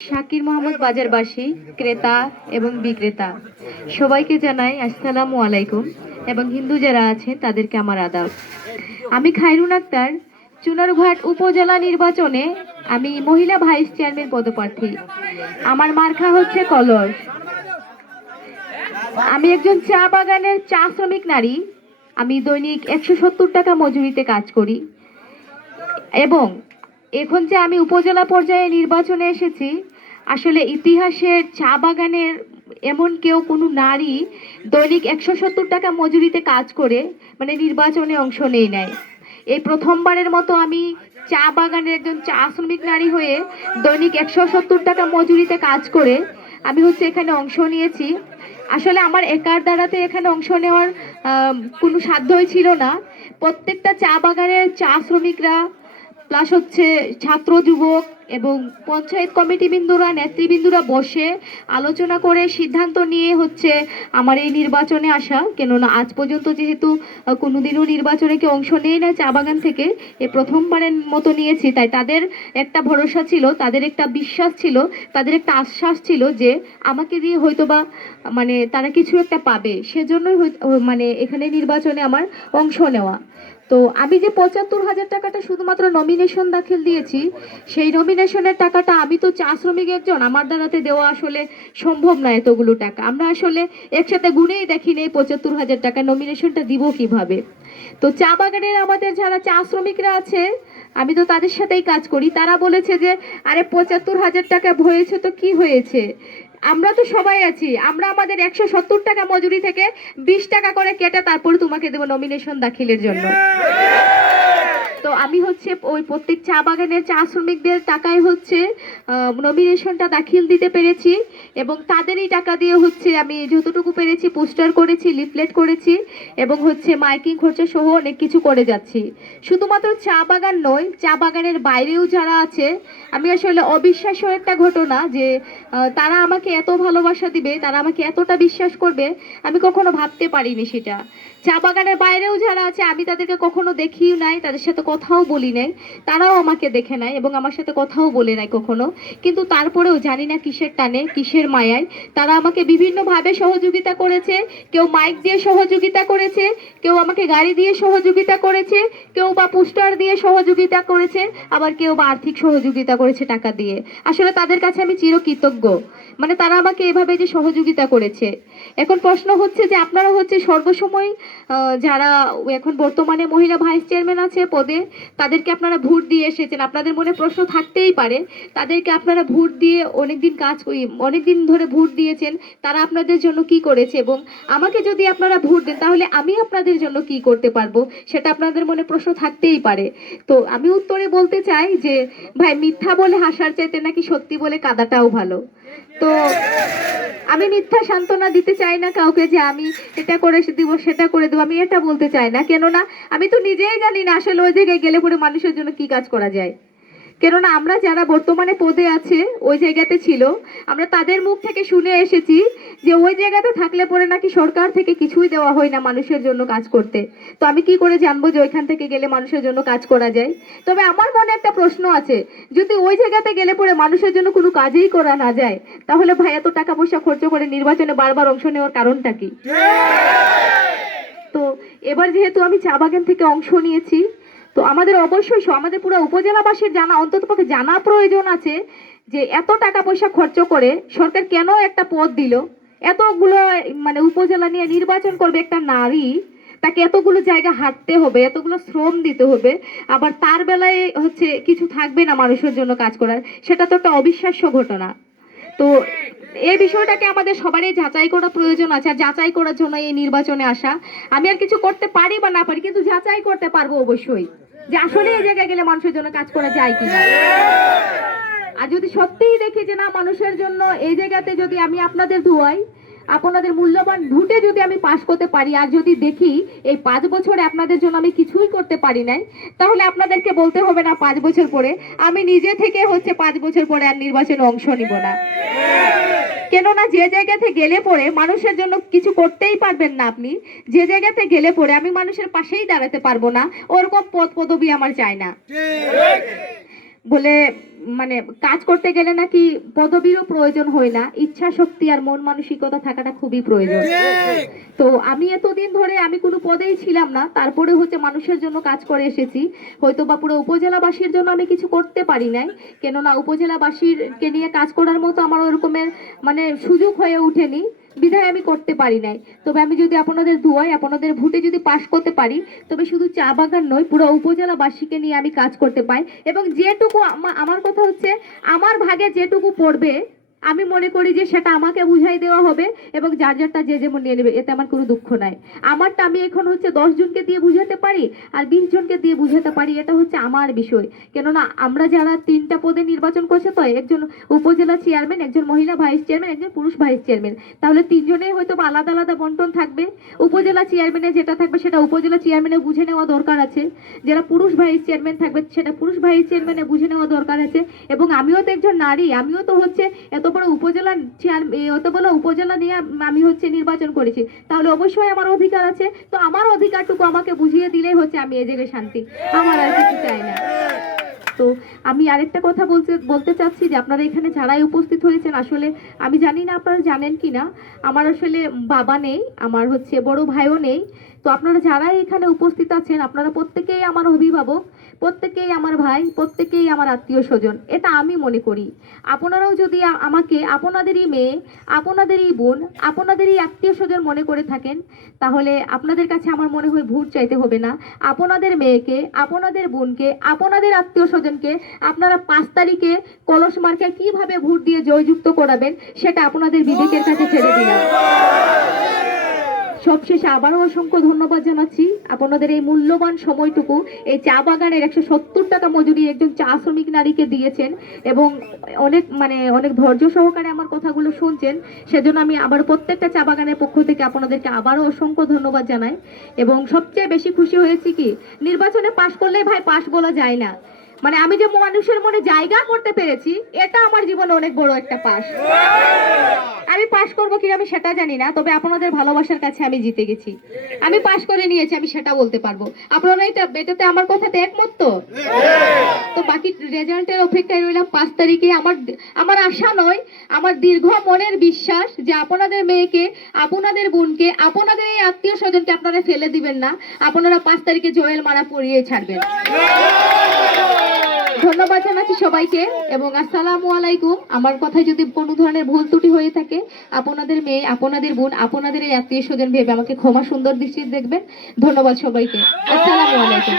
শাকির মোহাম্মদ বাজারবাসী, ক্রেতা এবং বিক্রেতা, সবাইকে জানাই আসসালামু আলাইকুম এবং হিন্দু যারা আছে তাদেরকে আমার আদাব। আমি খায়রুন আক্তার, চুনারঘাট উপজেলা নির্বাচনে আমি মহিলা ভাইস চেয়ারম্যান পদপ্রার্থী। আমার মার্কা হচ্ছে কলস আমি একজন চা বাগানের চা শ্রমিক নারী। আমি দৈনিক একশো সত্তর টাকা মজুরিতে কাজ করি। এবং এখন যে আমি উপজেলা পর্যায়ে নির্বাচনে এসেছি আসলে ইতিহাসের চা বাগানের এমন কেউ কোনো নারী দৈনিক একশো সত্তর টাকা মজুরিতে কাজ করে মানে নির্বাচনে অংশ নেই নাই। এই প্রথমবারের মতো আমি চা বাগানের একজন চা শ্রমিক নারী হয়ে দৈনিক একশো সত্তর টাকা মজুরিতে কাজ করে আমি হচ্ছে এখানে অংশ নিয়েছি। আসলে আমার একার দ্বারাতে এখানে অংশ নেওয়ার কোনো সাধ্যই ছিল না। প্রত্যেকটা চা বাগানের চা শ্রমিকরা প্লাস হচ্ছে ছাত্র যুবক এবং পঞ্চায়েত কমিটি বিন্দুরা নেতৃবৃন্দুরা বসে আলোচনা করে সিদ্ধান্ত নিয়ে হচ্ছে আমার এই নির্বাচনে আসা। কেননা আজ পর্যন্ত যেহেতু কোনোদিনও নির্বাচনে কেউ অংশ নেই না চা বাগান থেকে, এ প্রথমবারের মতো নিয়েছি। তাই তাদের একটা ভরসা ছিল, তাদের একটা বিশ্বাস ছিল, তাদের একটা আশ্বাস ছিল যে আমাকে দিয়ে হয়তো বা মানে তারা কিছু একটা পাবে। সেজন্যই মানে এখানে নির্বাচনে আমার অংশ নেওয়া। তো আমি যে পঁচাত্তর হাজার টাকাটা শুধুমাত্র নমিনেশন দাখিল দিয়েছি, সেই নমিনেশনের টাকাটা আমি তো চা শ্রমিক একজন, আমার দ্বারাতে দেওয়া আসলে সম্ভব না এতগুলো টাকা। আমরা আসলে একসাথে গুনেই দেখিনি এই পঁচাত্তর হাজার টাকা নমিনেশনটা দিব কীভাবে। তো চা বাগানের আমাদের যারা চা শ্রমিকরা আছে, আমি তো তাদের সাথেই কাজ করি। তারা বলেছে যে, আরে পঁচাত্তর হাজার টাকা হয়েছে তো কি হয়েছে? আমরা তো সবাই আছি। আমরা আমাদের একশো সত্তর টাকা মজুরি থেকে বিশ টাকা করে কেটে তারপর তোমাকে দেবো নমিনেশন দাখিলের জন্য। তো আমি হচ্ছে ওই প্রত্যেক চা বাগানের চা শ্রমিকদের টাকায় হচ্ছে নমিনেশনটা দাখিল দিতে পেরেছি এবং তাদেরই টাকা দিয়ে হচ্ছে আমি যতটুকু পেরেছি পোস্টার করেছি, লিফলেট করেছি এবং হচ্ছে মাইকিং খরচা সহ অনেক কিছু করে যাচ্ছি। শুধুমাত্র চা বাগান নয়, চা বাগানের বাইরেও যারা আছে, আমি আসলে অবিশ্বাস্য একটা ঘটনা যে তারা আমাকে এত ভালোবাসা দিবে, তারা আমাকে এতটা বিশ্বাস করবে, আমি কখনো ভাবতে পারিনি সেটা। চা বাগানের বাইরেও যারা আছে, আমি তাদেরকে কখনো দেখিও নাই, তাদের সাথে কথাও বলি নাই, তারাও আমাকে দেখে নাই এবং আমার সাথে কথাও বলে নাই কখনো। কিন্তু তারপরেও জানি না কিসের টানে, কিসের মায়ায়। তারা আমাকে বিভিন্নভাবে সহযোগিতা করেছে, কেউ মাইক দিয়ে সহযোগিতা করেছে, কেউ আমাকে গাড়ি দিয়ে সহযোগিতা করেছে, কেউ বা পোস্টার দিয়ে সহযোগিতা করেছে, আবার কেউ বা আর্থিক সহযোগিতা করেছে টাকা দিয়ে। আসলে তাদের কাছে আমি চিরকৃতজ্ঞ। মানে তারা আমাকে এভাবে যে সহযোগিতা করেছে। এখন প্রশ্ন হচ্ছে যে আপনারা হচ্ছে সর্বসময় যারা এখন বর্তমানে মহিলা ভাইস চেয়ারম্যান আছে, পদে তাদেরকে আপনারা ভোট দিয়ে এসেছেন। আপনাদের মনে প্রশ্ন থাকতেই পারে, তাদেরকে আপনারা ভোট দিয়ে অনেকদিন কাজ করি, অনেকদিন ধরে ভোট দিয়েছেন, তারা আপনাদের জন্য কি করেছে? এবং আমাকে যদি আপনারা ভোট দেন, তাহলে আমি আপনাদের জন্য কি করতে পারব? সেটা আপনাদের মনে প্রশ্ন থাকতেই পারে। তো আমি উত্তরে বলতে চাই যে, ভাই, মিথ্যা বলে হাসার চাইতে নাকি সত্যি বলে কাদাটাও ভালো? তো আমি মিথ্যা সান্ত্বনা দিতে চাই না কাউকে যে আমি এটা করে দিব, সেটা করে দেবো, আমি এটা বলতে চাই না। কেননা আমি তো নিজেই জানি না আসলে ওই জায়গায় গেলে পরে মানুষের জন্য কি কাজ করা যায়। কেননা আমরা যারা বর্তমানে পদে আছে ওই জায়গাতে ছিল আমরা তাদের মুখ থেকে শুনে এসেছি যে ওই জায়গাতে থাকলে পরে নাকি সরকার থেকে কিছুই দেওয়া হয় না মানুষের জন্য কাজ করতে। তো আমি কি করে জানব যে ওইখান থেকে গেলে মানুষের জন্য কাজ করা যায়? তবে আমার মনে একটা প্রশ্ন আছে যদি ওই জায়গাতে গেলে পরে মানুষের জন্য কোনো কাজেই করা না যায় তাহলে ভাই এত টাকা পয়সা খরচ করে নির্বাচনে বারবার অংশ নেওয়ার কারণটা কি? তো এবার যেহেতু আমি চা বাগান থেকে অংশ নিয়েছি তো আমাদের অবশ্যই আমাদের পুরো উপজেলাবাসীর জানা অন্তত পক্ষে জানা প্রয়োজন আছে যে এত টাকা পয়সা খরচ করে সরকার কেন একটা পদ দিল? এতগুলো মানে উপজেলা নিয়ে নির্বাচন করবে একটা নারী, তাকে এতগুলো জায়গা হাঁটতে হবে, এতগুলো শ্রম দিতে হবে, আবার তার বেলায় হচ্ছে কিছু থাকবে না মানুষের জন্য কাজ করার, সেটা তো একটা অবিশ্বাস্য ঘটনা। তো এই বিষয়টাকে আমাদের সবারই যাচাই করা প্রয়োজন আছে, আর যাচাই করার জন্য এই নির্বাচনে আসা। আমি আর কিছু করতে পারি বা না পারি, কিন্তু যাচাই করতে পারব অবশ্যই। যে আসলে এই জায়গায় গেলে মানুষের জন্য কাজ করা যায় কিনা। আর যদি সত্যিই দেখি যে না, মানুষের জন্য এই জায়গাতে যদি আমি আপনাদের ধোয়াই আপনাদের মূল্যবান ভোটে যদি আমি পাশ করতে পারি আর যদি দেখি এই পাঁচ বছরে আপনাদের জন্য আমি কিছুই করতে পারি নাই তাহলে আপনাদেরকে বলতে হবে না পাঁচ বছর পরে। আমি নিজে থেকে হচ্ছে পাঁচ বছর পরে আর নির্বাচনে অংশ নিব না। কেননা যে জায়গাতে গেলে পরে মানুষের জন্য কিছু করতেই পারবেন না আপনি। যে জায়গাতে গেলে পরে আমি মানুষের পাশেই দাঁড়াতে পারব না। ওরকম পদ পদবি আমার চাই না। বলে মানে কাজ করতে গেলে নাকি পদবীরও প্রয়োজন হয় না। ইচ্ছা শক্তি আর মন মানসিকতা থাকাটা খুবই প্রয়োজন। তো আমি এতদিন ধরে আমি কোনো পদেই ছিলাম না তারপরে হচ্ছে মানুষের জন্য কাজ করে এসেছি। হয়তো বা পুরো উপজেলাবাসীর জন্য আমি কিছু করতে পারি নাই কেননা উপজেলাবাসীরকে নিয়ে কাজ করার মতো আমার ওরকমের মানে সুযোগ হয়ে ওঠেনি। বিধায় আমি করতে পারি নাই। তবে আমি যদি আপনাদের দুয়ায়, আপনাদের ভোটে যদি পাশ করতে পারি, তবে শুধু চা বাগান নয়, পুরো উপজেলাবাসীকে নিয়ে আমি কাজ করতে পাই। এবং যেটুকু আমার কথা হচ্ছে, আমার ভাগে যেটুকু পড়বে আমি মনে করি যে সেটা আমাকে বুঝাই দেওয়া হবে এবং যার যারটা যে যেমন নিয়ে নেবে, এতে আমার কোনো দুঃখ নাই। আমারটা আমি এখন হচ্ছে জনকে দিয়ে বুঝাতে পারি আর বিশ জনকে দিয়ে বুঝাতে পারি, এটা হচ্ছে আমার বিষয়। কেননা আমরা যারা তিনটা পদে নির্বাচন করছে তো, একজন উপজেলা চেয়ারম্যান, একজন মহিলা ভাইস চেয়ারম্যান, একজন পুরুষ ভাইস চেয়ারম্যান। তাহলে তিনজনেই হয়তো আলাদা আলাদা বন্টন থাকবে। উপজেলা চেয়ারম্যানে যেটা থাকবে সেটা উপজেলা চেয়ারম্যানে বুঝে নেওয়া দরকার আছে। যারা পুরুষ ভাইস চেয়ারম্যান থাকবে সেটা পুরুষ ভাইস চেয়ারম্যানে বুঝে নেওয়া দরকার আছে। এবং আমিও তো একজন নারী, আমিও তো হচ্ছে এত বড় উপজেলা এ, অত বড় উপজেলা নিয়ে আমি হচ্ছে নির্বাচন করেছি। তাহলে অবশ্যই আমার অধিকার আছে। তো আমার অধিকারটুকু আমাকে বুঝিয়ে দিলেই হচ্ছে আমি এই জায়গায় শান্তি। আমার আর কিছু চাই না। তো আমি আরেকটা কথা বলতে বলতে চাচ্ছি যে আপনারা এখানে যারাই উপস্থিত হয়েছেন আসলে আমি জানি না আপনারা জানেন কি না আমার আসলে বাবা নেই আমার হচ্ছে বড় ভাইও নেই। তো আপনারা যারাই এখানে উপস্থিত আছেন, আপনারা প্রত্যেকেই আমার অভিভাবক, প্রত্যেকেই আমার ভাই, প্রত্যেকেই আমার আত্মীয় স্বজন, এটা আমি মনে করি। আপনারাও যদি আমাকে, আপনাদেরই মেয়ে, আপনাদেরই বোন, আপনাদেরই আত্মীয় স্বজন মনে করে থাকেন, তাহলে আপনাদের কাছে আমার মনে হয় ভোট চাইতে হবে না। আপনাদের মেয়েকে, আপনাদের বোনকে, আপনাদের আত্মীয় স্বজনকে আপনারা পাঁচ তারিখে কলস মার্কে কীভাবে ভোট দিয়ে জয়যুক্ত করাবেন, সেটা আপনাদের বিবেকের কাছে ছেড়ে দিলাম। সবশেষে আবারও অসংখ্য ধন্যবাদ জানাচ্ছি। আপনাদের এই মূল্যবান সময়টুকু, এই চা বাগানের একশো সত্তর টাকা মজুরি একজন চা শ্রমিক নারীকে দিয়েছেন এবং অনেক মানে অনেক ধৈর্য সহকারে আমার কথাগুলো শুনছেন। সেজন্য আমি আবার প্রত্যেকটা চা বাগানের পক্ষ থেকে আপনাদেরকে আবারও অসংখ্য ধন্যবাদ জানাই। এবং সবচেয়ে বেশি খুশি হয়েছি কি, নির্বাচনে পাশ করলে ভাই পাশ বলা যায় না। মানে আমি যে মানুষের মনে জায়গা করতে পেরেছি, এটা আমার জীবনে অনেক বড় একটা পাশ। আমি পাশ করব কি আমি সেটা জানি না, তবে আপনাদের ভালোবাসার কাছে আমি জিতে গেছি। আমি পাশ করে নিয়েছি, আমি সেটা বলতে পারব। আপনারা এটা বেটাতে আমার কথাতে একমত তো? তো বাকি রেজাল্টের অপেক্ষায় রইলাম পাঁচ তারিখে। আমার আমার আশা নয়, আমার দীর্ঘ মনের বিশ্বাস যে আপনাদের মেয়েকে, আপনাদের বোনকে, আপনাদের এই আত্মীয় স্বজনকে আপনারা ফেলে দিবেন না। আপনারা পাঁচ তারিখে জয়েল মারা পরিয়ে ছাড়বেন। ধন্যবাদ জানাচ্ছি সবাইকে এবং আসসালামু আলাইকুম। আমার কথায় যদি কোনো ধরনের ভুল ত্রুটি হয়ে থাকে, আপনাদের মেয়ে, আপনাদের বোন, আপনাদের এই আত্মীয় স্বজন ভেবে আমাকে ক্ষমা সুন্দর দৃষ্টিতে দেখবেন। ধন্যবাদ সবাইকে। আসসালামু আলাইকুম।